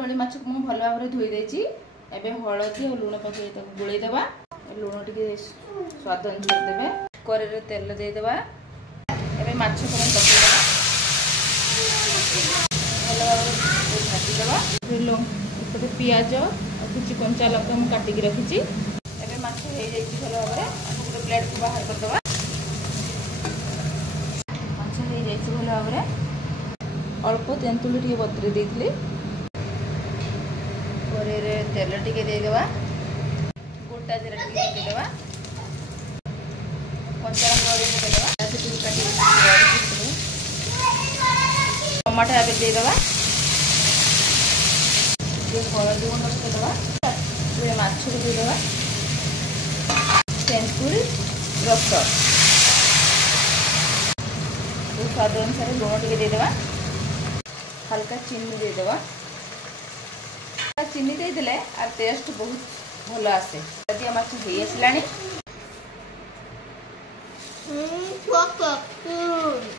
रोली माछ को भल भाव धोई देछि। एबे हळदी और लूण पकई गोळई देबा। लूण टिके स्वाद अनुसार देबे। करेरे तेल दे देबा। एबे माछ को पकई देबा। भल भाव भाजी देबा। इपटे पियाज और कुछ कंचा लଙ୍କା मु काटी के रखिछि। एबे माछ हो जाइछि भल भाव रे। गोटे प्लेट को बाहर कर देबा। माछ हो जाइछि भल भाव रे। अल्प तेंतुली टिके बतरी देइथिले। करेरे तेल टिके दे देबा। गोटा जीरा टिके दे देबा। कंचा लଙ୍କା दे देबा। टिके काटी टमाटर आबे दे देबा। ये हळदी गुंड दे देबा। ये माछ को दे देबा। तेंतुल रस स्वाद अनुसार लूण टिके दे देबा। हल्का चीनी दे देबा। चीनी दे देले आ टेस्ट बहुत भल आसे। यदि माछ हे आसलानी